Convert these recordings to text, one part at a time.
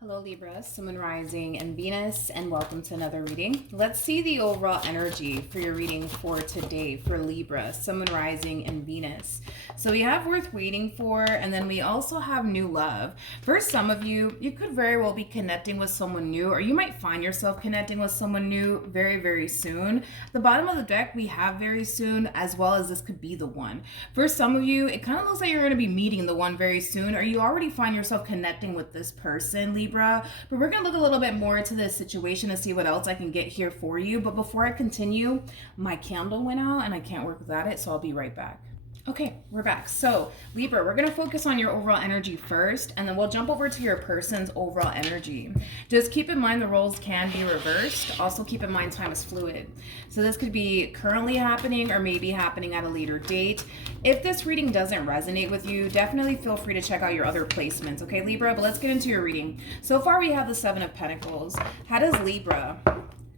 Hello Libra, Sun, Moon, Rising, and Venus, and welcome to another reading. Let's see the overall energy for your reading for today for Libra, Sun, Moon, Rising, and Venus. So we have worth waiting for, and then we also have new love. For some of you, you could very well be connecting with someone new, or you might find yourself connecting with someone new very, very soon. The bottom of the deck, we have very soon, as well as this could be the one. For some of you, it kind of looks like you're going to be meeting the one very soon, or you already find yourself connecting with this person, Libra. But we're going to look a little bit more into this situation and see what else I can get here for you. But before I continue, my candle went out and I can't work without it, so I'll be right back. Okay, we're back. So Libra, we're going to focus on your overall energy first, and then we'll jump over to your person's overall energy. Just keep in mind the roles can be reversed. Also keep in mind time is fluid. So this could be currently happening or maybe happening at a later date. If this reading doesn't resonate with you, definitely feel free to check out your other placements, okay, Libra? But let's get into your reading. So far we have the Seven of Pentacles. How does Libra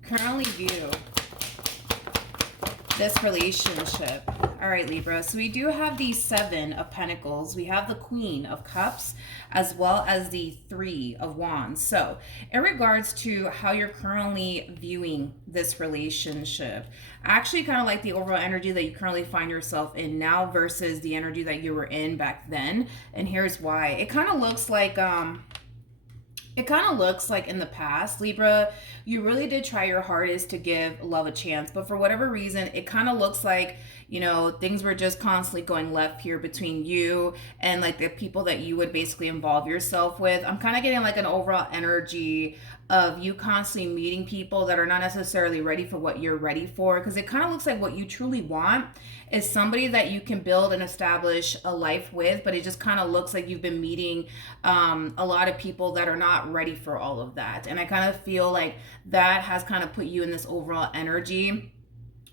currently view this relationship? All right, Libra. So we do have the Seven of Pentacles. We have the Queen of Cups, as well as the Three of Wands. So in regards to how you're currently viewing this relationship, I actually kind of like the overall energy that you currently find yourself in now versus the energy that you were in back then. And here's why. It kind of looks like in the past, Libra, you really did try your hardest to give love a chance. But for whatever reason, it kind of looks like, things were just constantly going left here between you and like the people that you would basically involve yourself with. I'm kind of getting like an overall energy of you constantly meeting people that are not necessarily ready for what you're ready for. Because it kind of looks like what you truly want is somebody that you can build and establish a life with, but it just kind of looks like you've been meeting a lot of people that are not ready for all of that. And I kind of feel like that has kind of put you in this overall energy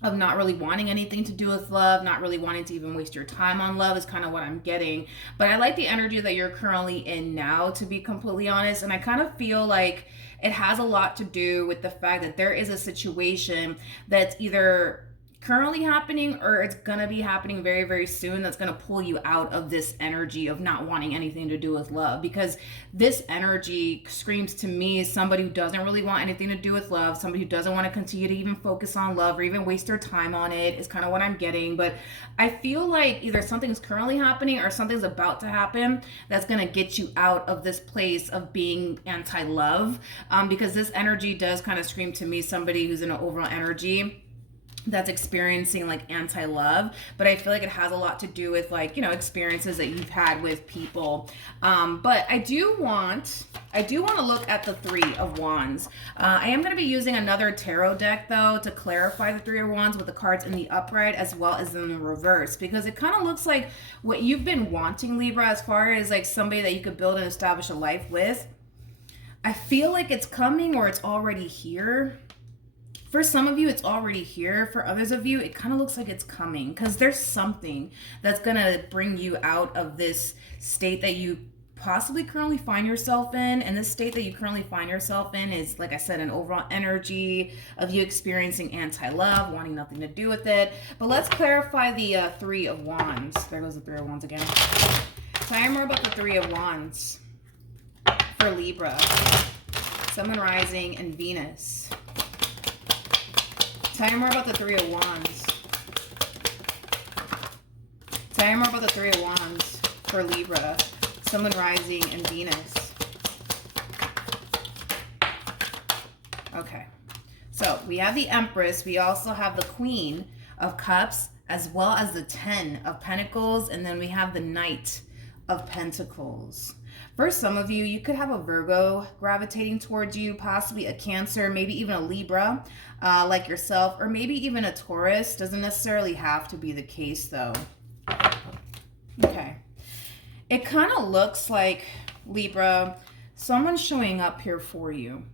of not really wanting anything to do with love, not really wanting to even waste your time on love is kind of what I'm getting. But I like the energy that you're currently in now, to be completely honest. And I kind of feel like it has a lot to do with the fact that there is a situation that's either currently happening or it's gonna be happening very, very soon that's gonna pull you out of this energy of not wanting anything to do with love. Because this energy screams to me as somebody who doesn't really want anything to do with love, somebody who doesn't want to continue to even focus on love or even waste their time on it is kind of what I'm getting. But I feel like either something's currently happening or something's about to happen that's gonna get you out of this place of being anti-love, because this energy does kind of scream to me somebody who's in an overall energy that's experiencing like anti-love. But I feel like it has a lot to do with like, experiences that you've had with people. But I do want to look at the Three of Wands. I am going to be using another tarot deck though to clarify the Three of Wands with the cards in the upright as well as in the reverse, because it kind of looks like what you've been wanting, Libra, as far as like somebody that you could build and establish a life with. I feel like it's coming or it's already here. For some of you, it's already here. For others of you, it kind of looks like it's coming, because there's something that's going to bring you out of this state that you possibly currently find yourself in. And this state that you currently find yourself in is, like I said, an overall energy of you experiencing anti-love, wanting nothing to do with it. But let's clarify the Three of Wands. There goes the Three of Wands again. Tell me more about the Three of Wands for Libra, Sun, Moon, Rising, and Venus. Tell me more about the Three of Wands. Tell me more about the Three of Wands for Libra, Sun, Moon, Rising, and Venus. Okay. So we have the Empress. We also have the Queen of Cups, as well as the Ten of Pentacles. And then we have the Knight of Pentacles. For some of you, you could have a Virgo gravitating towards you, possibly a Cancer, maybe even a Libra like yourself, or maybe even a Taurus. Doesn't necessarily have to be the case though. Okay. It kind of looks like, Libra, someone's showing up here for you.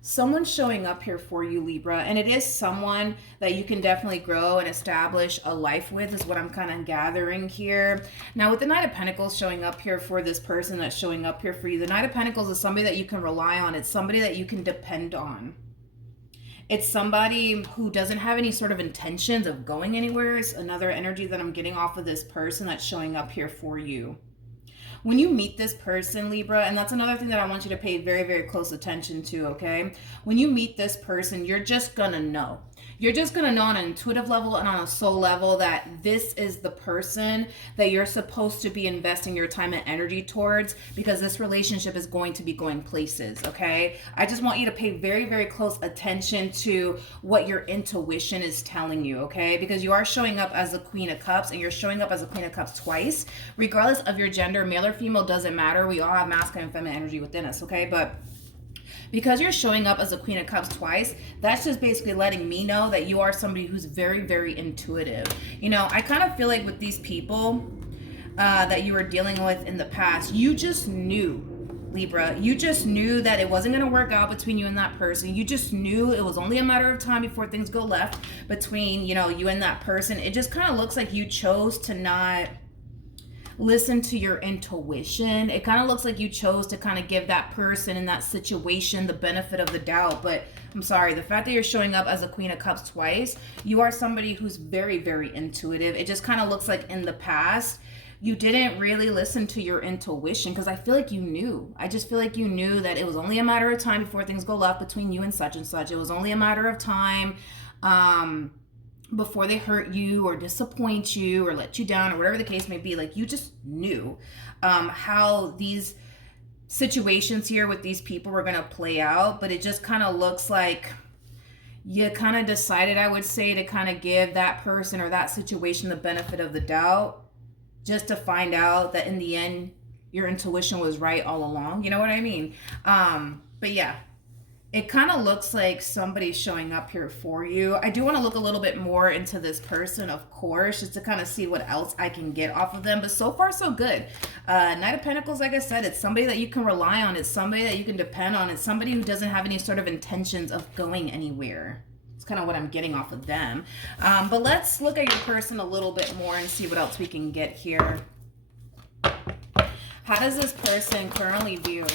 Someone's showing up here for you, Libra, and it is someone that you can definitely grow and establish a life with, is what I'm kind of gathering here. Now, with the Knight of Pentacles showing up here for this person that's showing up here for you, the Knight of Pentacles is somebody that you can rely on. It's somebody that you can depend on. It's somebody who doesn't have any sort of intentions of going anywhere. It's another energy that I'm getting off of this person that's showing up here for you. When you meet this person, Libra, and that's another thing that I want you to pay very, very close attention to, okay? When you meet this person, you're just gonna know. You're just gonna know on an intuitive level and on a soul level that this is the person that you're supposed to be investing your time and energy towards, because this relationship is going to be going places, okay? I just want you to pay very, very close attention to what your intuition is telling you, okay? Because you are showing up as the Queen of Cups, and you're showing up as the Queen of Cups twice. Regardless of your gender, male or female, doesn't matter. We all have masculine and feminine energy within us, okay? But because you're showing up as a Queen of Cups twice, that's just basically letting me know that you are somebody who's very, very intuitive. You know, I kind of feel like with these people that you were dealing with in the past, you just knew, Libra, you just knew that it wasn't going to work out between you and that person. You just knew it was only a matter of time before things go left between, you know, you and that person. It just kind of looks like you chose to not listen to your intuition. It kind of looks like you chose to kind of give that person in that situation the benefit of the doubt. But I'm sorry, the fact that you're showing up as a Queen of Cups twice, you are somebody who's very, very intuitive. It just kind of looks like in the past, you didn't really listen to your intuition, because I feel like you knew. I just feel like you knew that it was only a matter of time before things go left between you and such and such. It was only a matter of time before they hurt you or disappoint you or let you down or whatever the case may be. Like, you just knew how these situations here with these people were going to play out. But it just kind of looks like you kind of decided, I would say, to kind of give that person or that situation the benefit of the doubt, just to find out that in the end your intuition was right all along. You know what I mean? But yeah, it kind of looks like somebody's showing up here for you. I do want to look a little bit more into this person, of course, just to kind of see what else I can get off of them. But so far, so good. Knight of Pentacles, like I said, it's somebody that you can rely on. It's somebody that you can depend on. It's somebody who doesn't have any sort of intentions of going anywhere. It's kind of what I'm getting off of them. But let's look at your person a little bit more and see what else we can get here. How does this person currently view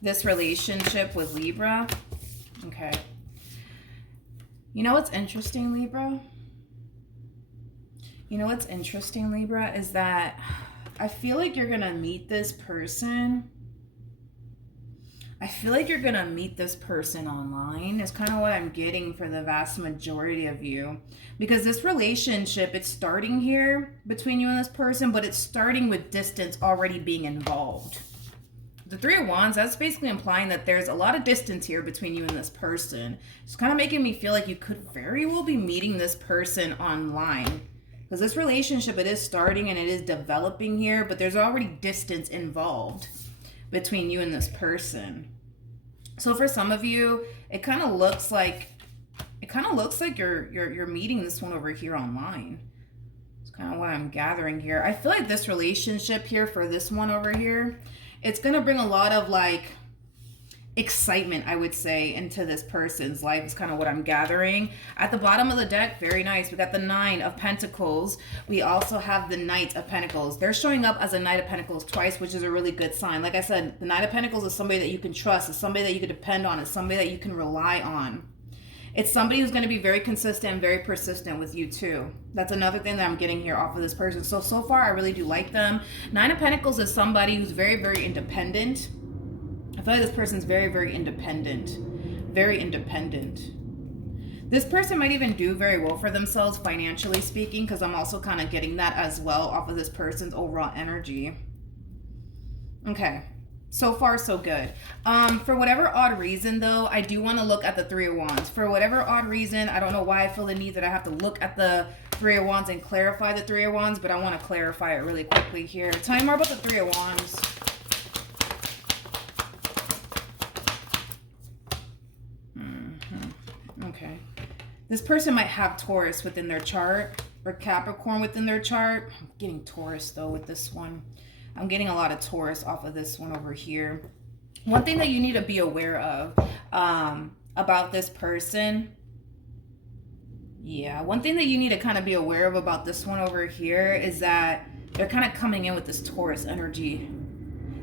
this relationship with Libra? Okay. You know what's interesting, Libra? You know what's interesting, Libra, is that I feel like you're going to meet this person. I feel like you're going to meet this person online. Is kind of what I'm getting for the vast majority of you. Because this relationship, it's starting here between you and this person, but it's starting with distance already being involved. The Three of Wands, that's basically implying that there's a lot of distance here between you and this person. It's kind of making me feel like you could very well be meeting this person online. Because this relationship, it is starting and it is developing here, but there's already distance involved between you and this person. So for some of you, it kind of looks like you're meeting this one over here online. It's kind of what I'm gathering here. I feel like this relationship here for this one over here, it's going to bring a lot of like excitement, I would say, into this person's life is kind of what I'm gathering. At the bottom of the deck, very nice. We got the Nine of Pentacles. We also have the Knight of Pentacles. They're showing up as a Knight of Pentacles twice, which is a really good sign. Like I said, the Knight of Pentacles is somebody that you can trust. It's somebody that you can depend on. It's somebody that you can rely on. It's somebody who's going to be very consistent and very persistent with you too. That's another thing that I'm getting here off of this person. So far, I really do like them. Nine of Pentacles is somebody who's very, very independent. I feel like this person's very, very independent. Very independent. This person might even do very well for themselves financially speaking, because I'm also kind of getting that as well off of this person's overall energy. Okay. So far, so good. For whatever odd reason, though, I do want to look at the Three of Wands. For whatever odd reason, I don't know why I feel the need that I have to look at the Three of Wands and clarify the Three of Wands, but I want to clarify it really quickly here. Tell me more about the Three of Wands. Okay. This person might have Taurus within their chart or Capricorn within their chart. I'm getting Taurus, though, with this one. I'm getting a lot of Taurus off of this one over here. One thing that you need to be aware of about this person. Yeah, one thing that you need to kind of be aware of about this one over here is that they're kind of coming in with this Taurus energy.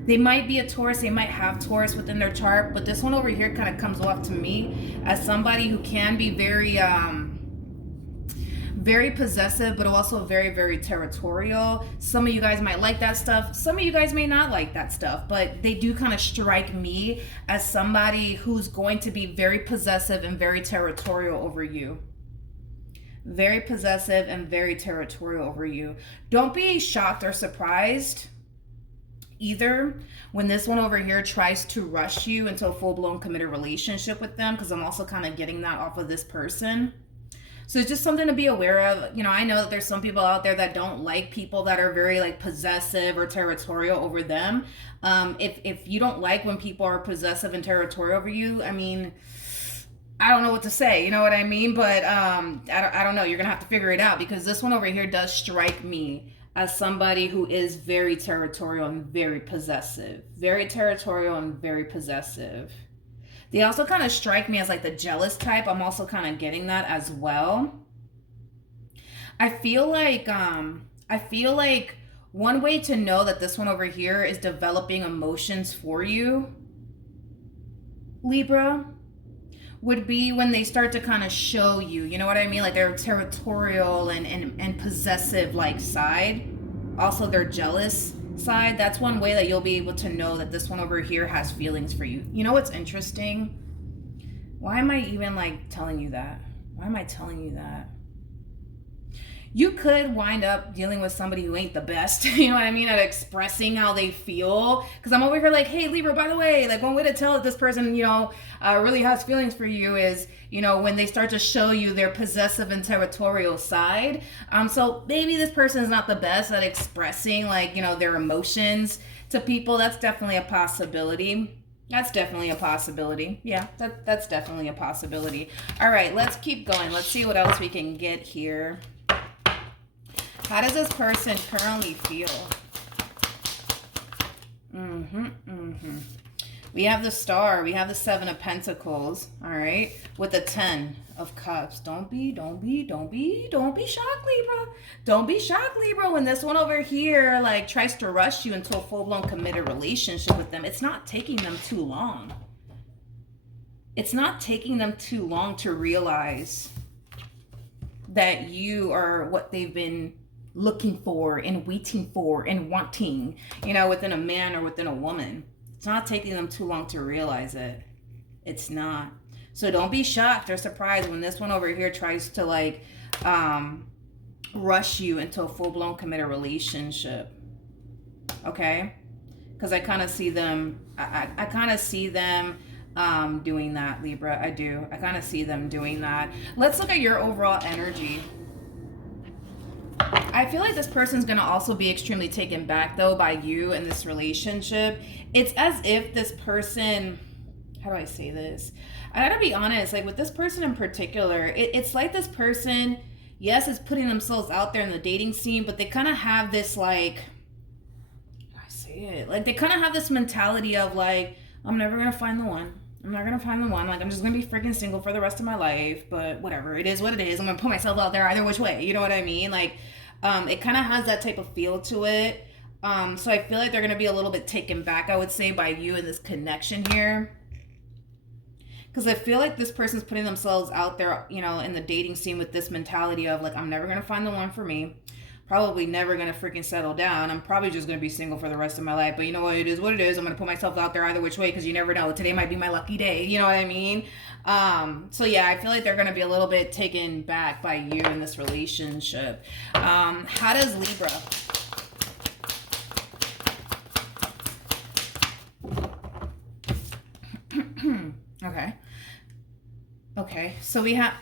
They might be a Taurus, they might have Taurus within their chart, but this one over here kind of comes off to me as somebody who can be very Very possessive, but also very, very territorial. Some of you guys might like that stuff. Some of you guys may not like that stuff, but they do kind of strike me as somebody who's going to be very possessive and very territorial over you. Very possessive and very territorial over you. Don't be shocked or surprised either when this one over here tries to rush you into a full-blown committed relationship with them, because I'm also kind of getting that off of this person. So it's just something to be aware of. You know, I know that there's some people out there that don't like people that are very like possessive or territorial over them. If you don't like when people are possessive and territorial over you, I mean, I don't know what to say, you know what I mean? But I don't know. You're going to have to figure it out, because this one over here does strike me as somebody who is very territorial and very possessive. Very territorial and very possessive. They also kind of strike me as like the jealous type. I'm also kind of getting that as well. I feel like one way to know that this one over here is developing emotions for you, Libra, would be when they start to kind of show you, you know what I mean? Like their territorial and possessive like side. Also their jealous side. That's one way that you'll be able to know that this one over here has feelings for you. You know what's interesting? Why am I even like telling you that? Why am I telling you that? You could wind up dealing with somebody who ain't the best, you know what I mean, at expressing how they feel. Because I'm over here like, hey, Libra, by the way, like one way to tell that this person, you know, really has feelings for you is, you know, when they start to show you their possessive and territorial side. So maybe this person is not the best at expressing like, you know, their emotions to people. That's definitely a possibility. That's definitely a possibility. Yeah, that's definitely a possibility. All right, let's keep going. Let's see what else we can get here. How does this person currently feel? We have the Star. We have the Seven of Pentacles. All right, with the 10 of Cups. Don't be shocked, Libra. Don't be shocked, Libra, when this one over here like tries to rush you into a full-blown committed relationship with them. It's not taking them too long. It's not taking them too long to realize that you are what they've been looking for and waiting for and wanting, you know, within a man or within a woman. It's not taking them too long to realize it. It's not. So don't be shocked or surprised when this one over here tries to like rush you into a full-blown committed relationship. Okay? Because I kind of see them, I kind of see them doing that, Libra. I do. I kind of see them doing that. Let's look at your overall energy. I feel like this person's going to also be extremely taken back, though, by you in this relationship. It's as if this person, how do I say this? I gotta be honest, like with this person in particular, it's like this person, yes, is putting themselves out there in the dating scene, but they kind of have this like, how do I say it? Like they kind of have this mentality of like, I'm never going to find the one. I'm not going to find the one. Like, I'm just going to be freaking single for the rest of my life. But whatever. It is what it is. I'm going to put myself out there either which way. You know what I mean? Like, it kind of has that type of feel to it. So I feel like they're going to be a little bit taken back, I would say, by you in this connection here. Because I feel like this person's putting themselves out there, you know, in the dating scene with this mentality of like, I'm never going to find the one for me. Probably never going to freaking settle down. I'm probably just going to be single for the rest of my life. But you know what? It is what it is. I'm going to put myself out there either which way because you never know. Today might be my lucky day. You know what I mean? So yeah, I feel like they're going to be a little bit taken back by you in this relationship. How does Libra? Okay, so we have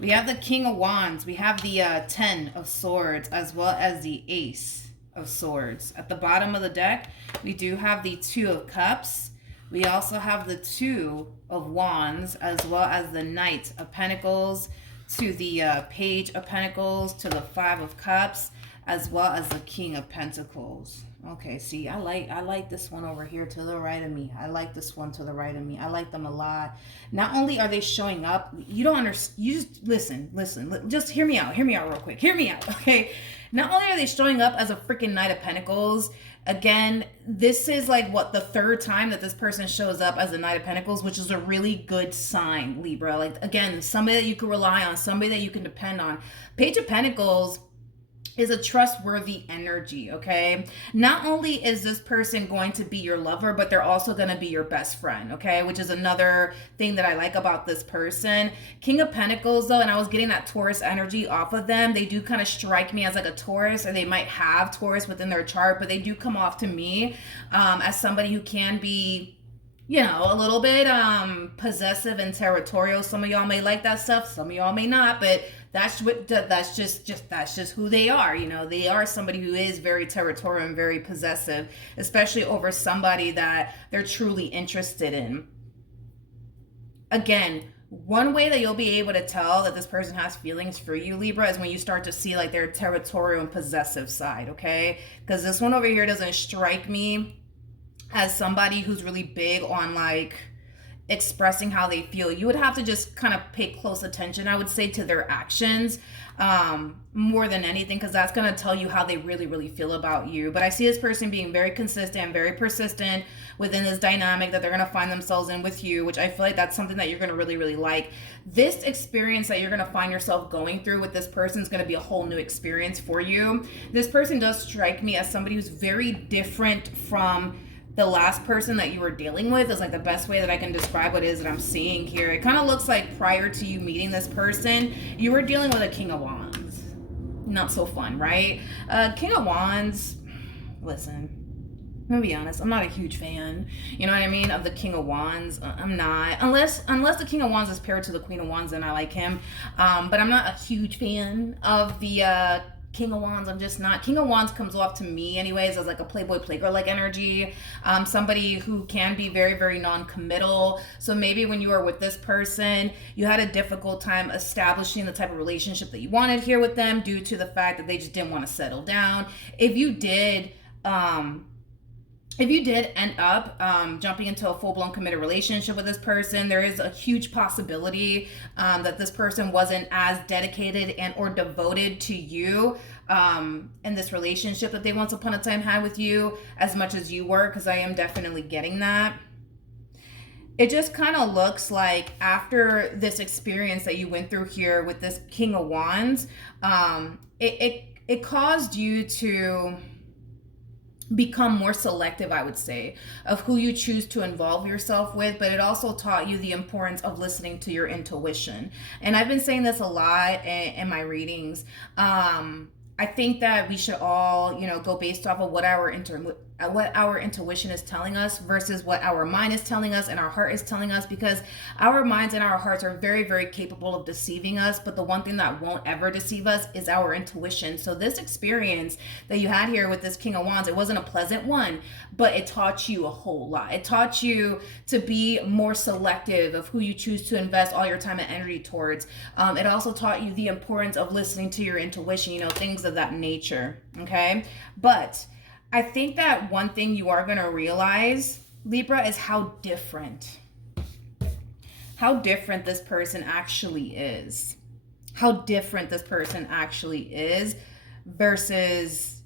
the King of Wands, we have the 10 of Swords, as well as the Ace of Swords. At the bottom of the deck, we do have the 2 of Cups. We also have the 2 of Wands, as well as the Knight of Pentacles, to the Page of Pentacles, to the 5 of Cups, as well as the King of Pentacles. Okay, see, I like this one over here to the right of me. I like this one to the right of me. I like them a lot. Not only are they showing up, you don't understand. You just listen. Just hear me out. Hear me out real quick. Hear me out, okay? Not only are they showing up as a freaking Knight of Pentacles, again, this is like what, the third time that this person shows up as a Knight of Pentacles, which is a really good sign, Libra. Like, again, somebody that you can rely on, somebody that you can depend on. Page of Pentacles is a trustworthy energy, okay? Not only is this person going to be your lover, but they're also going to be your best friend, okay? Which is another thing that I like about this person. King of Pentacles, though, and I was getting that Taurus energy off of them. They do kind of strike me as like a Taurus, or they might have Taurus within their chart, but they do come off to me as somebody who can be, you know, a little bit possessive and territorial. Some of y'all may like that stuff, some of y'all may not, but that's just who they are. You know, they are somebody who is very territorial and very possessive, especially over somebody that they're truly interested in. Again, one way that you'll be able to tell that this person has feelings for you, Libra, is when you start to see like their territorial and possessive side, okay? Because this one over here doesn't strike me as somebody who's really big on like expressing how they feel. You would have to just kind of pay close attention, I would say, to their actions more than anything, because that's going to tell you how they really feel about you. But I see this person being very consistent, very persistent within this dynamic that they're going to find themselves in with you, which I feel like that's something that you're going to really like. This experience that you're going to find yourself going through with this person is going to be a whole new experience for you. This person does strike me as somebody who's very different from the last person that you were dealing with. Is like the best way that I can describe what it is that I'm seeing here. It kind of looks like prior to you meeting this person, you were dealing with a King of Wands. Not so fun, right? King of Wands, listen, I'm gonna be honest, I'm not a huge fan, you know what I mean, of the King of Wands. I'm not, unless the King of Wands is paired to the Queen of Wands, and I like him. But I'm not a huge fan of the King of Wands. I'm just not. King of Wands comes off to me anyways as like a playboy playgirl like energy, somebody who can be very non-committal. So maybe when you were with this person, you had a difficult time establishing the type of relationship that you wanted here with them due to the fact that they just didn't want to settle down. If you did end up jumping into a full-blown committed relationship with this person, there is a huge possibility that this person wasn't as dedicated and or devoted to you in this relationship that they once upon a time had with you as much as you were, because I am definitely getting that. It just kind of looks like after this experience that you went through here with this King of Wands, it caused you to become more selective, I would say, of who you choose to involve yourself with, but it also taught you the importance of listening to your intuition. And I've been saying this a lot in my readings. I think that we should all, go based off of what our intuition is telling us versus what our mind is telling us and our heart is telling us, because our minds and our hearts are very capable of deceiving us, but the one thing that won't ever deceive us is our intuition. So this experience that you had here with this King of Wands, it wasn't a pleasant one, but it taught you a whole lot. It taught you to be more selective of who you choose to invest all your time and energy towards. It also taught you the importance of listening to your intuition, things of that nature, okay? But I think that one thing you are going to realize, Libra, is how different this person actually is. How different this person actually is versus,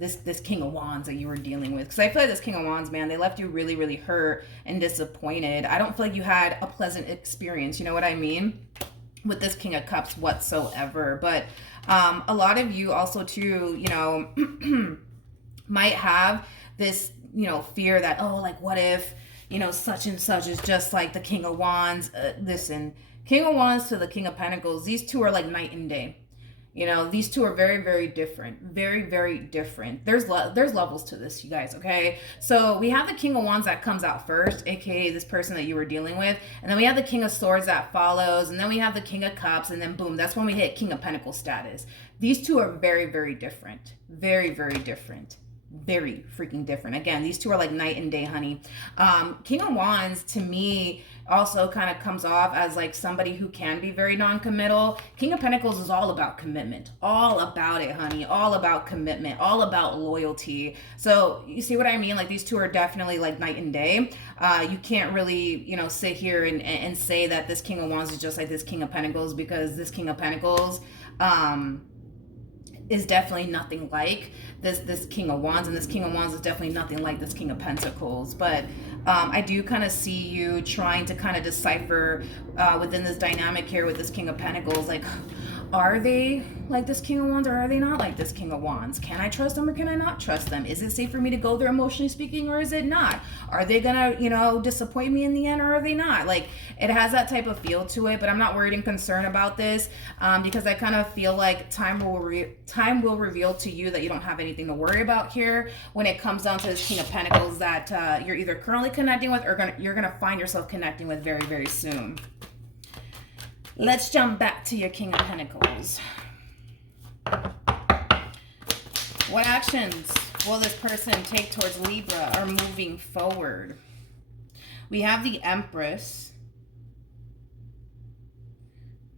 this King of Wands that you were dealing with. Because I feel like this King of Wands, man, they left you really hurt and disappointed. I don't feel like you had a pleasant experience, you know what I mean, with this King of Cups whatsoever. But a lot of you also too, might have this, fear that, what if, such and such is just like the King of Wands. Listen, King of Wands to the King of Pentacles, these two are like night and day. These two are very different. Very different. There's levels to this, you guys, okay? So we have the King of Wands that comes out first, aka this person that you were dealing with. And then we have the King of Swords that follows. And then we have the King of Cups. And then boom, that's when we hit King of Pentacles status. These two are very different. Very different. very freaking different. Again, these two are like night and day, honey. King of Wands to me also kind of comes off as like somebody who can be very non-committal. King of Pentacles is all about commitment, all about it, honey, all about commitment, all about loyalty. So you see what I mean? Like these two are definitely like night and day. You can't really, you know, sit here and say that this King of Wands is just like this King of Pentacles, because this King of Pentacles is definitely nothing like this King of Wands, and this King of Wands is definitely nothing like this King of Pentacles. But I do kind of see you trying to kind of decipher within this dynamic here with this King of Pentacles, like, are they like this King of Wands or are they not like this King of Wands? Can I trust them or can I not trust them? Is it safe for me to go there emotionally speaking, or is it not? Are they gonna, you know, disappoint me in the end, or are they not? Like, it has that type of feel to it, but I'm not worried and concerned about this because I kind of feel like time will reveal to you that you don't have anything to worry about here when it comes down to this King of Pentacles that you're either currently connecting with or you're gonna find yourself connecting with very, very soon. Let's jump back to your King of Pentacles. What actions will this person take towards Libra or moving forward? We have the Empress.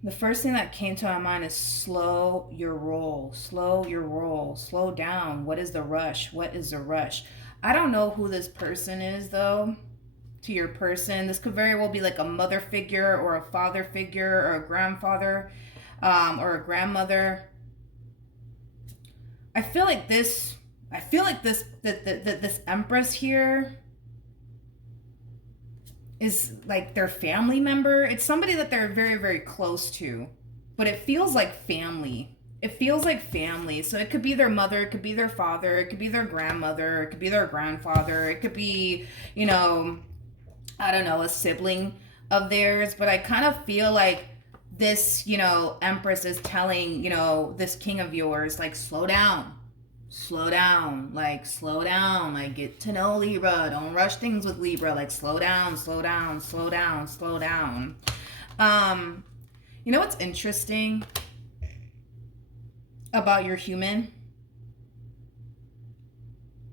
The first thing that came to my mind is slow your roll. Slow your roll. Slow down. What is the rush? What is the rush? I don't know who this person is, though. To your person, this could very well be like a mother figure or a father figure or a grandfather or a grandmother. I feel like this Empress here is like their family member. It's somebody that they're very, very close to, but it feels like family. It feels like family. So it could be their mother, it could be their father, it could be their grandmother, it could be their grandfather, it could be, you know, I don't know, a sibling of theirs. But I kind of feel like this, you know, Empress is telling, you know, this king of yours, like, slow down, like, slow down, like, get to know Libra. Don't rush things with Libra. Like, slow down. You know what's interesting about your human?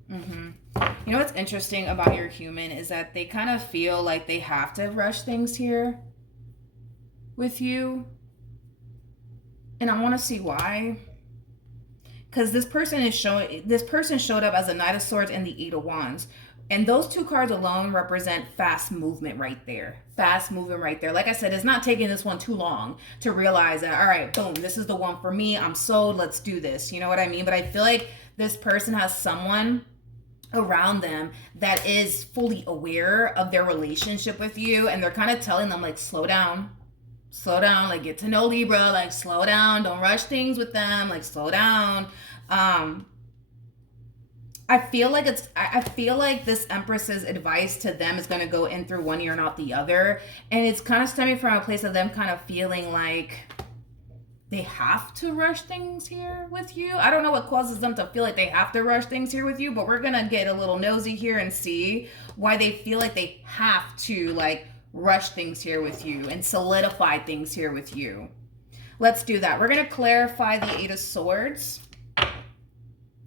You know what's interesting about your human is that they kind of feel like they have to rush things here with you. And I want to see why. Because this person showed up as a Knight of Swords and the Eight of Wands. And those two cards alone represent fast movement right there. Fast movement right there. Like I said, it's not taking this one too long to realize that, all right, boom, this is the one for me. I'm sold. Let's do this. You know what I mean? But I feel like this person has someone around them that is fully aware of their relationship with you, and they're kind of telling them, like, slow down, like, get to know Libra, like, slow down, don't rush things with them, like, slow down. I feel like this Empress's advice to them is going to go in through one ear and out the other, and it's kind of stemming from a place of them kind of feeling like they have to rush things here with you. I don't know what causes them to feel like they have to rush things here with you, but we're gonna get a little nosy here and see why they feel like they have to, like, rush things here with you and solidify things here with you. Let's do that. We're gonna clarify the Eight of Swords.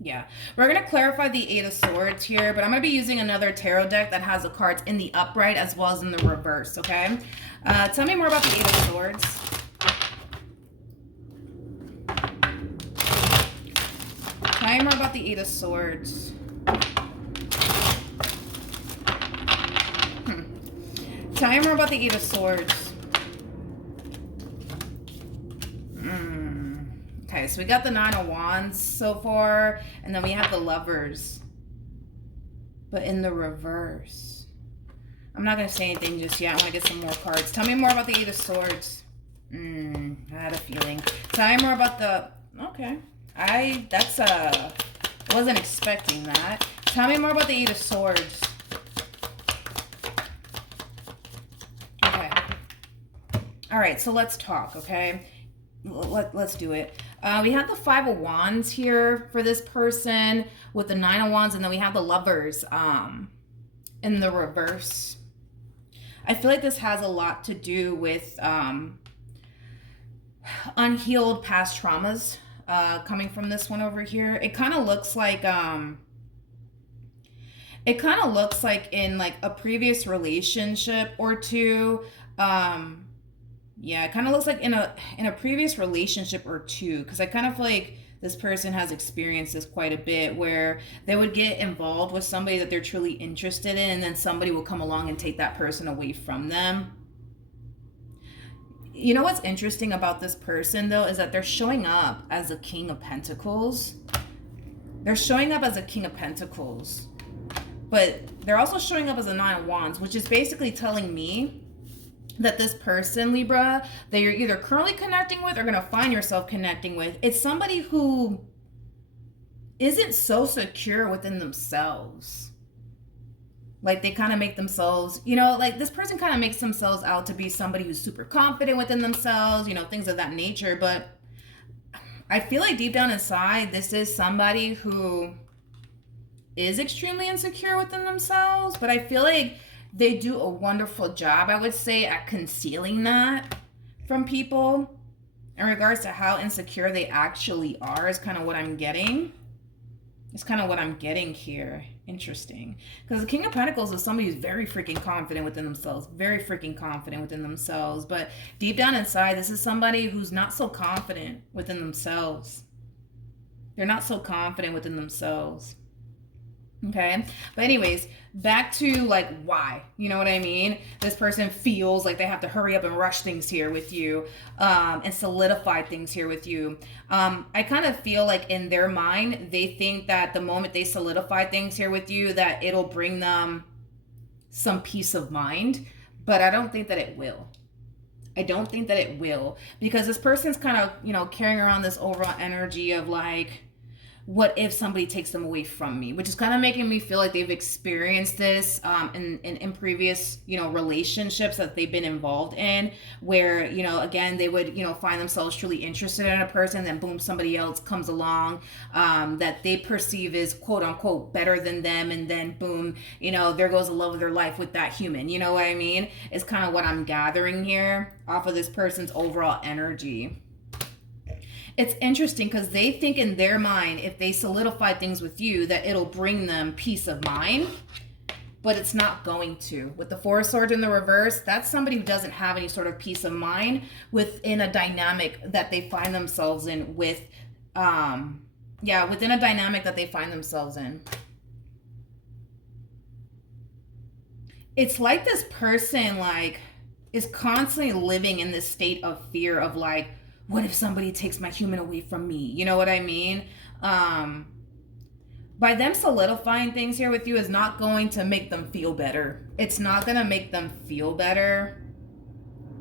Yeah, we're gonna clarify the Eight of Swords here, but I'm gonna be using another tarot deck that has the cards in the upright as well as in the reverse, okay? Tell me more about the Eight of Swords. Tell me more about the Eight of Swords. Tell me more about the Eight of Swords. Okay, so we got the Nine of Wands so far, and then we have the Lovers. But in the reverse. I'm not going to say anything just yet. I want to get some more cards. Tell me more about the Eight of Swords. I had a feeling. Tell me more about the... Okay. I wasn't expecting that. Tell me more about the Eight of Swords. Okay. All right, so let's talk, okay? Let's do it. We have the Five of Wands here for this person with the Nine of Wands, and then we have the Lovers in the reverse. I feel like this has a lot to do with unhealed past traumas coming from this one over here. It kind of looks like It kind of looks like in like a previous relationship or two. Yeah, it kind of looks like in a previous relationship or two, because I kind of feel like this person has experienced this quite a bit, where they would get involved with somebody that they're truly interested in, and then somebody will come along and take that person away from them. You know what's interesting about this person though is that they're showing up as a King of Pentacles. They're showing up as a King of Pentacles, but they're also showing up as a Nine of Wands, which is basically telling me that this person, Libra, that you're either currently connecting with or going to find yourself connecting with, it's somebody who isn't so secure within themselves. Like they kind of make themselves, like this person kind of makes themselves out to be somebody who's super confident within themselves, things of that nature. But I feel like deep down inside, this is somebody who is extremely insecure within themselves. But I feel like they do a wonderful job, I would say, at concealing that from people. In regards to how insecure they actually are is kind of what I'm getting. It's kind of what I'm getting here. Interesting. Because the King of Pentacles is somebody who's very freaking confident within themselves. Very freaking confident within themselves. But deep down inside, this is somebody who's not so confident within themselves. They're not so confident within themselves. Okay, but anyways, back to like why, you know what I mean? This person feels like they have to hurry up and rush things here with you, and solidify things here with you. I kind of feel like in their mind, they think that the moment they solidify things here with you, that it'll bring them some peace of mind, but I don't think that it will. I don't think that it will, because this person's kind of, carrying around this overall energy of like, what if somebody takes them away from me, which is kind of making me feel like they've experienced this in previous relationships that they've been involved in, where again they would find themselves truly interested in a person, then boom, somebody else comes along that they perceive is quote unquote better than them, and then boom, there goes the love of their life with that human. You know what I mean? Is kind of what I'm gathering here off of this person's overall energy. It's interesting because they think in their mind, if they solidify things with you, that it'll bring them peace of mind, but it's not going to. With the Four of Swords in the reverse, that's somebody who doesn't have any sort of peace of mind within a dynamic that they find themselves in with, within a dynamic that they find themselves in. It's like this person, like, is constantly living in this state of fear of like, what if somebody takes my human away from me? You know what I mean? By them solidifying things here with you is not going to make them feel better. It's not going to make them feel better.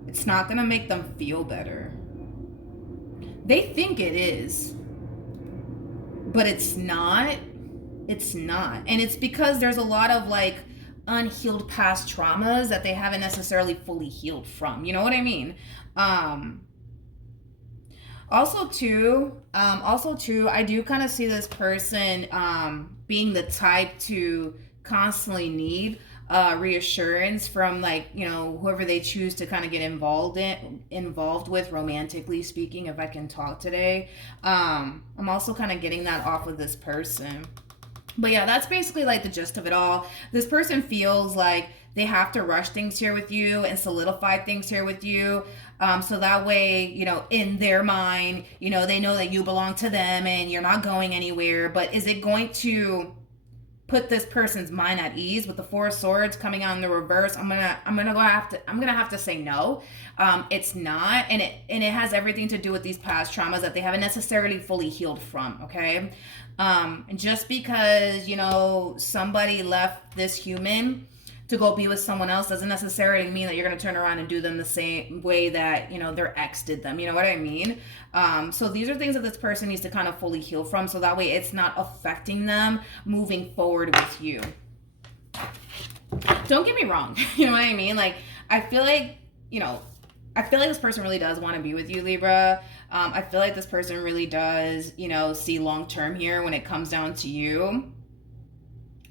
It's not going to make them feel better. They think it is, but it's not. It's not. And it's because there's a lot of like unhealed past traumas that they haven't necessarily fully healed from. You know what I mean? Also too, I do kind of see this person being the type to constantly need reassurance from like, whoever they choose to kind of get involved with, romantically speaking, if I can talk today. I'm also kind of getting that off of this person. But yeah, that's basically like the gist of it all. This person feels like they have to rush things here with you and solidify things here with you. So that way, in their mind, they know that you belong to them and you're not going anywhere. But is it going to put this person's mind at ease? With the Four of Swords coming out in the reverse, I'm gonna have to say no. It's not, and it has everything to do with these past traumas that they haven't necessarily fully healed from. Okay, and just because somebody left this human to go be with someone else doesn't necessarily mean that you're going to turn around and do them the same way that their ex did them. You know what I mean? So these are things that this person needs to kind of fully heal from, so that way it's not affecting them moving forward with you. Don't get me wrong. You know what I mean? Like, I feel like this person really does want to be with you, Libra. I feel like this person really does see long term here when it comes down to you.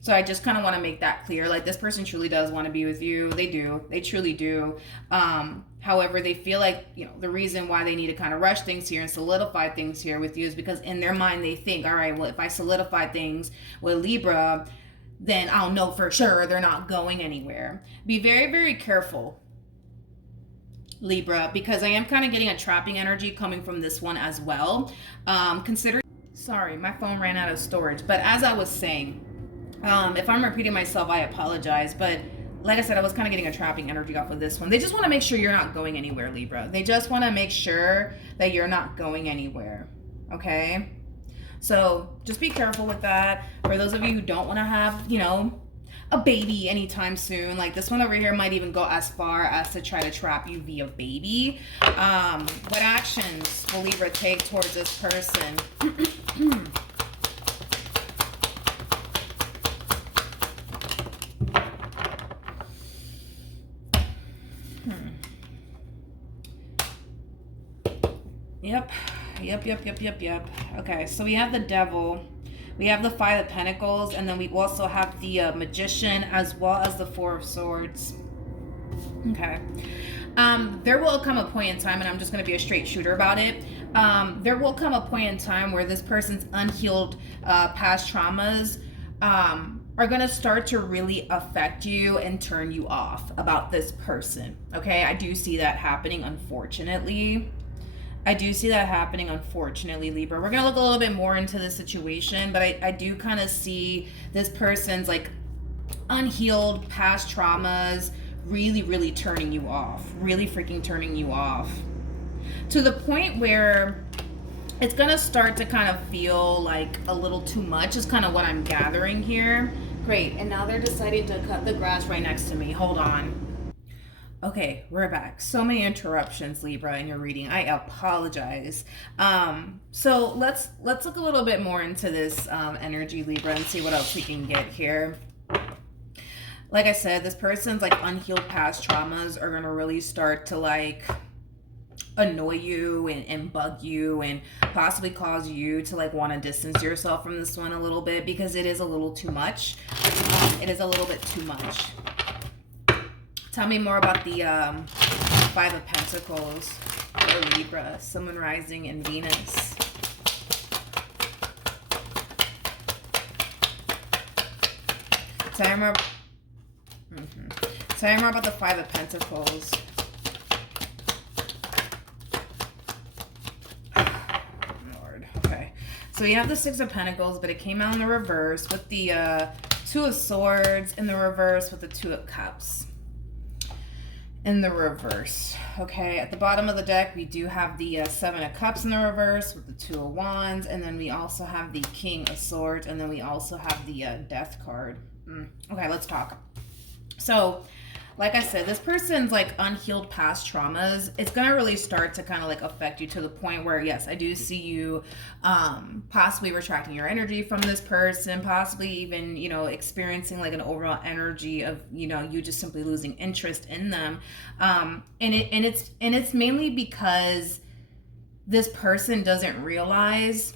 So I just kind of want to make that clear. Like, this person truly does want to be with you. They do. They truly do. However, they feel like, the reason why they need to kind of rush things here and solidify things here with you is because in their mind they think, all right, well, if I solidify things with Libra, then I'll know for sure they're not going anywhere. Be very, very careful, Libra, because I am kind of getting a trapping energy coming from this one as well. Consider, sorry, my phone ran out of storage. But as I was saying, if I'm repeating myself, I apologize. But like I said, I was kind of getting a trapping energy off of this one. They just want to make sure you're not going anywhere, Libra. They just want to make sure that you're not going anywhere. Okay? So just be careful with that. For those of you who don't want to have, you know, a baby anytime soon, like this one over here might even go as far as to try to trap you via baby. What actions will Libra take towards this person? Yep. Okay, so we have the Devil, we have the Five of Pentacles, and then we also have the Magician as well as the Four of Swords. Okay. There will come a point in time, and I'm just going to be a straight shooter about it. There will come a point in time where this person's unhealed past traumas are going to start to really affect you and turn you off about this person. Okay, I do see that happening, unfortunately. Libra. We're going to look a little bit more into the situation, but I do kind of see this person's like unhealed past traumas really, really turning you off. Really freaking turning you off. To the point where it's going to start to kind of feel like a little too much is kind of what I'm gathering here. Great. And now they're deciding to cut the grass right next to me. Hold on. Okay, we're back. So many interruptions, Libra, in your reading. I apologize. So let's look a little bit more into this energy, Libra, and see what else we can get here. Like I said, this person's like unhealed past traumas are gonna really start to like annoy you and bug you and possibly cause you to like want to distance yourself from this one a little bit, because it is a little too much. It is a little bit too much. Tell me more about the Five of Pentacles for Libra, Sun, Moon, Rising, and Venus. Tell me more. Tell me more about the Five of Pentacles. Lord. Okay. So you have the Six of Pentacles, but it came out in the reverse with the Two of Swords, in the reverse with the Two of Cups. In the reverse. Okay, at the bottom of the deck we do have the Seven of Cups in the reverse with the Two of Wands, and then we also have the King of Swords, and then we also have the Death card. Okay, let's talk. So like I said, this person's like unhealed past traumas, it's gonna really start to kind of like affect you to the point where, yes, I do see you possibly retracting your energy from this person, possibly even, you know, experiencing like an overall energy of, you know, you just simply losing interest in them. And it's mainly because this person doesn't realize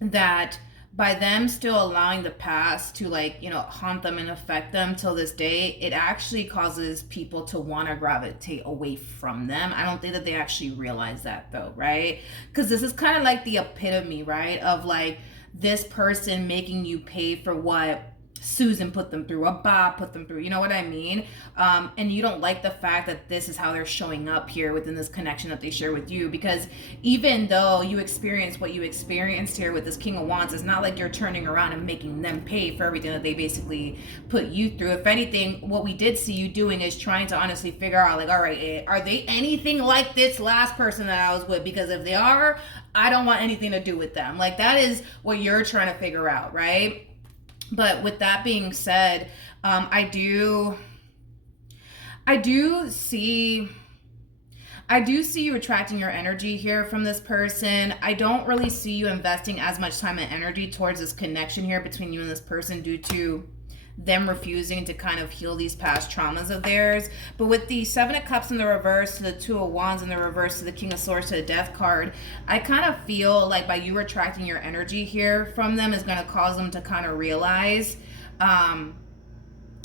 that by them still allowing the past to like, you know, haunt them and affect them till this day, it actually causes people to want to gravitate away from them. I don't think that they actually realize that though, right? Because this is kind of like the epitome, right, of like this person making you pay for what Susan put them through, or Bob put them through, you know what I mean? And you don't like the fact that this is how they're showing up here within this connection that they share with you, because even though you experienced what you experienced here with this King of Wands, it's not like you're turning around and making them pay for everything that they basically put you through. If anything, what we did see you doing is trying to honestly figure out like, all right, are they anything like this last person that I was with? Because if they are, I don't want anything to do with them. Like that is what you're trying to figure out, right? But with that being said, I do see you attracting your energy here from this person. I don't really see you investing as much time and energy towards this connection here between you and this person due to them refusing to kind of heal these past traumas of theirs. But with the Seven of Cups in the reverse to the Two of Wands in the reverse to the King of Swords to the Death card, I kind of feel like by you retracting your energy here from them is going to cause them to kind of realize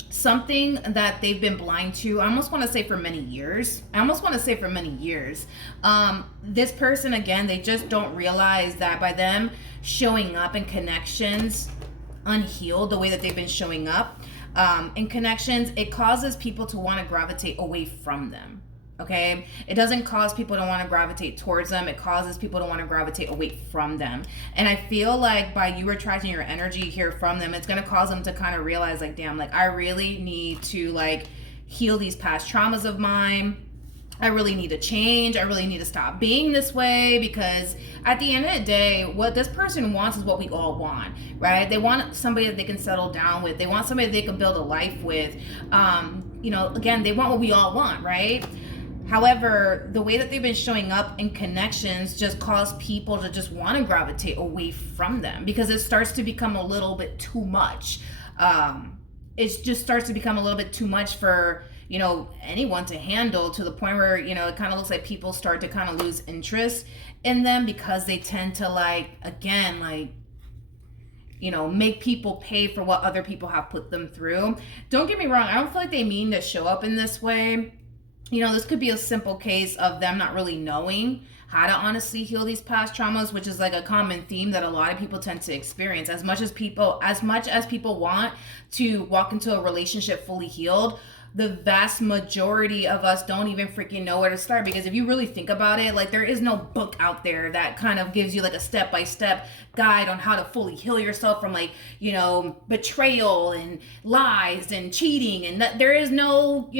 something that they've been blind to. I almost want to say for many years. This person, again, they just don't realize that by them showing up in connections unhealed, the way that they've been showing up in connections, it causes people to want to gravitate away from them. Okay, it doesn't cause people to want to gravitate towards them. It causes people to want to gravitate away from them. And I feel like by you attracting your energy here from them, it's going to cause them to kind of realize, like, damn, like I really need to like heal these past traumas of mine. I really need to change. I really need to stop being this way, because at the end of the day, what this person wants is what we all want, right? They want somebody that they can settle down with. They want somebody that they can build a life with. Again, they want what we all want, right? However, the way that they've been showing up in connections just cause people to just want to gravitate away from them, because it starts to become a little bit too much. It just starts to become a little bit too much for, anyone to handle, to the point where, it kind of looks like people start to kind of lose interest in them, because they tend to make people pay for what other people have put them through. Don't get me wrong. I don't feel like they mean to show up in this way. This could be a simple case of them not really knowing how to honestly heal these past traumas, which is like a common theme that a lot of people tend to experience. As much as people want to walk into a relationship fully healed, the vast majority of us don't even freaking know where to start. Because if you really think about it, like, there is no book out there that kind of gives you like a step-by-step guide on how to fully heal yourself from betrayal and lies and cheating. And that there is no,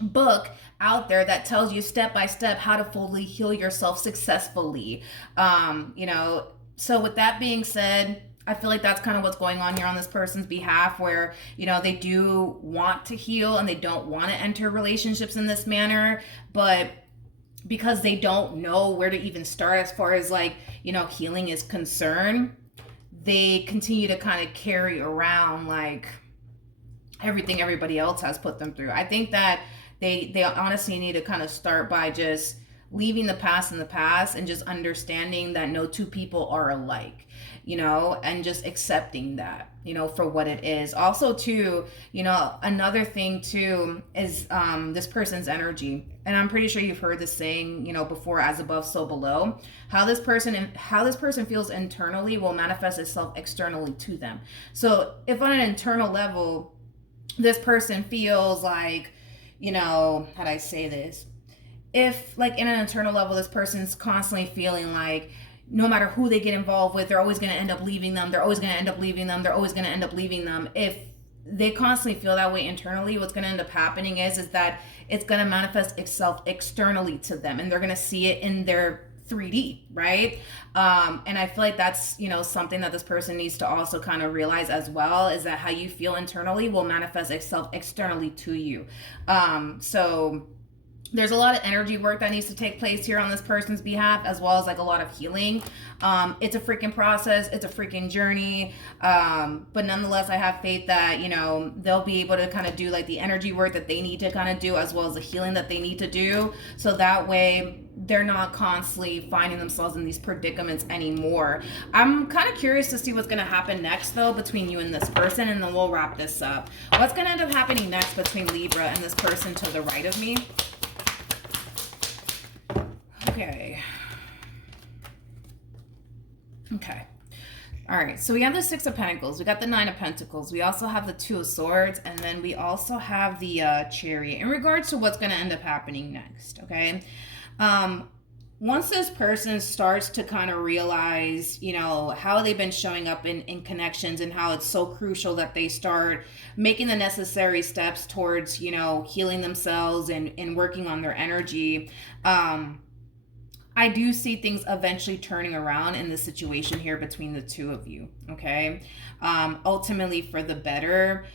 book out there that tells you step by step how to fully heal yourself successfully. So with that being said, I feel like that's kind of what's going on here on this person's behalf, where, they do want to heal and they don't want to enter relationships in this manner, but because they don't know where to even start as far as healing is concerned, they continue to kind of carry around like everything everybody else has put them through. I think that they honestly need to kind of start by just leaving the past in the past and just understanding that no two people are alike, and just accepting that, for what it is. Also too, another thing too is this person's energy. And I'm pretty sure you've heard this saying, before, as above, so below. How this person feels internally will manifest itself externally to them. So if on an internal level, this person feels like, how do I say this? If in an internal level, this person's constantly feeling like no matter who they get involved with, they're always going to end up leaving them. They're always going to end up leaving them. They're always going to end up leaving them. If they constantly feel that way internally, what's going to end up happening is that it's going to manifest itself externally to them, and they're going to see it in their 3D, right? And I feel like that's, something that this person needs to also kind of realize as well, is that how you feel internally will manifest itself externally to you. So there's a lot of energy work that needs to take place here on this person's behalf, as well as a lot of healing. It's a freaking process. It's a freaking journey. But nonetheless, I have faith that, they'll be able to kind of do the energy work that they need to kind of do, as well as the healing that they need to do. So that way they're not constantly finding themselves in these predicaments anymore. I'm kind of curious to see what's going to happen next, though, between you and this person, and then we'll wrap this up. What's going to end up happening next between Libra and this person to the right of me? Okay. All right. So we have the Six of Pentacles. We got the Nine of Pentacles. We also have the Two of Swords. And then we also have the Chariot in regards to what's going to end up happening next. Okay. Once this person starts to kind of realize, how they've been showing up in connections, and how it's so crucial that they start making the necessary steps towards, healing themselves and working on their energy, I do see things eventually turning around in the situation here between the two of you, okay? Ultimately for the better.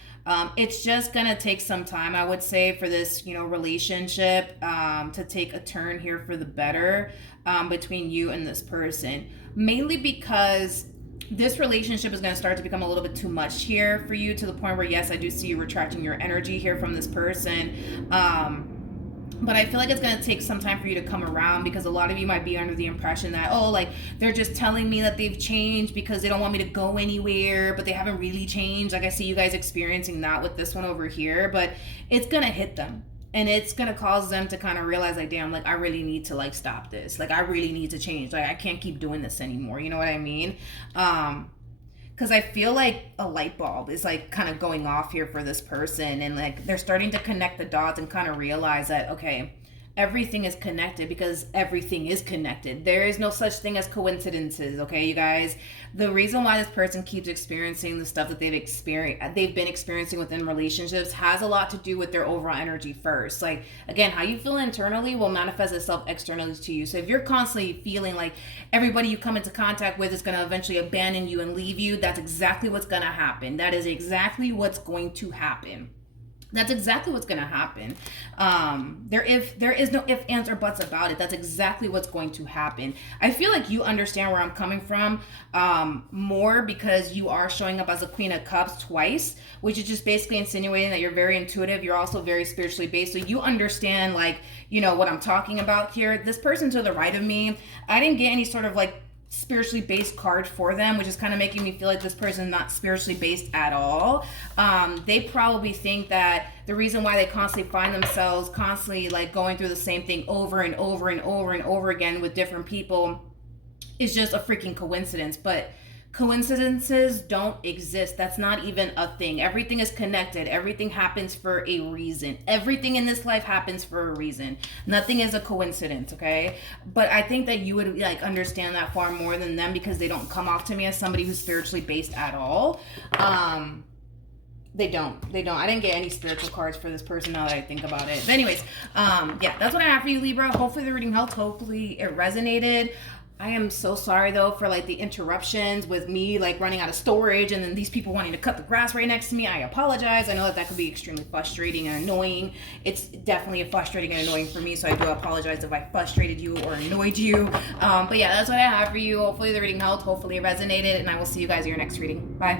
It's just going to take some time, I would say, for this, relationship to take a turn here for the better between you and this person. Mainly because this relationship is going to start to become a little bit too much here for you, to the point where, yes, I do see you retracting your energy here from this person. But I feel like it's going to take some time for you to come around, because a lot of you might be under the impression that, they're just telling me that they've changed because they don't want me to go anywhere, but they haven't really changed. I see you guys experiencing that with this one over here, but it's going to hit them. And it's going to cause them to kind of realize, damn, I really need to stop this. I really need to change. I can't keep doing this anymore. You know what I mean? because I feel like a light bulb is like kind of going off here for this person, and like they're starting to connect the dots and kind of realize that, okay, everything is connected because everything is connected. There is no such thing as coincidences, okay, you guys? The reason why this person keeps experiencing the stuff that they've been experiencing within relationships has a lot to do with their overall energy first. Like, again, how you feel internally will manifest itself externally to you. So if you're constantly feeling like everybody you come into contact with is going to eventually abandon you and leave you, that's exactly what's going to happen. That is exactly what's going to happen. That's exactly what's going to happen. There is no ifs, ands, or buts about it. That's exactly what's going to happen. I feel like you understand where I'm coming from more because you are showing up as a Queen of Cups twice, which is just basically insinuating that you're very intuitive. You're also very spiritually based. So you understand, like, you know, what I'm talking about here. This person to the right of me, I didn't get any sort of like spiritually based card for them, which is kind of making me feel like this person is not spiritually based at all. They probably think that the reason why they constantly find themselves constantly like going through the same thing over and over and over and over again with different people is just a freaking coincidence. But coincidences don't exist. That's not even a thing. Everything is connected. Everything happens for a reason. Everything in this life happens for a reason. Nothing is a coincidence, okay? But I think that you would like understand that far more than them because they don't come off to me as somebody who's spiritually based at all. They don't. I didn't get any spiritual cards for this person now that I think about it. But anyways, yeah, that's what I have for you, Libra. Hopefully the reading helped. Hopefully it resonated. I am so sorry though for like the interruptions with me like running out of storage and then these people wanting to cut the grass right next to me. I apologize. I know that could be extremely frustrating and annoying. It's definitely frustrating and annoying for me, so I do apologize if I frustrated you or annoyed you. But yeah, that's what I have for you. Hopefully the reading helped. Hopefully it resonated, and I will see you guys in your next reading. Bye.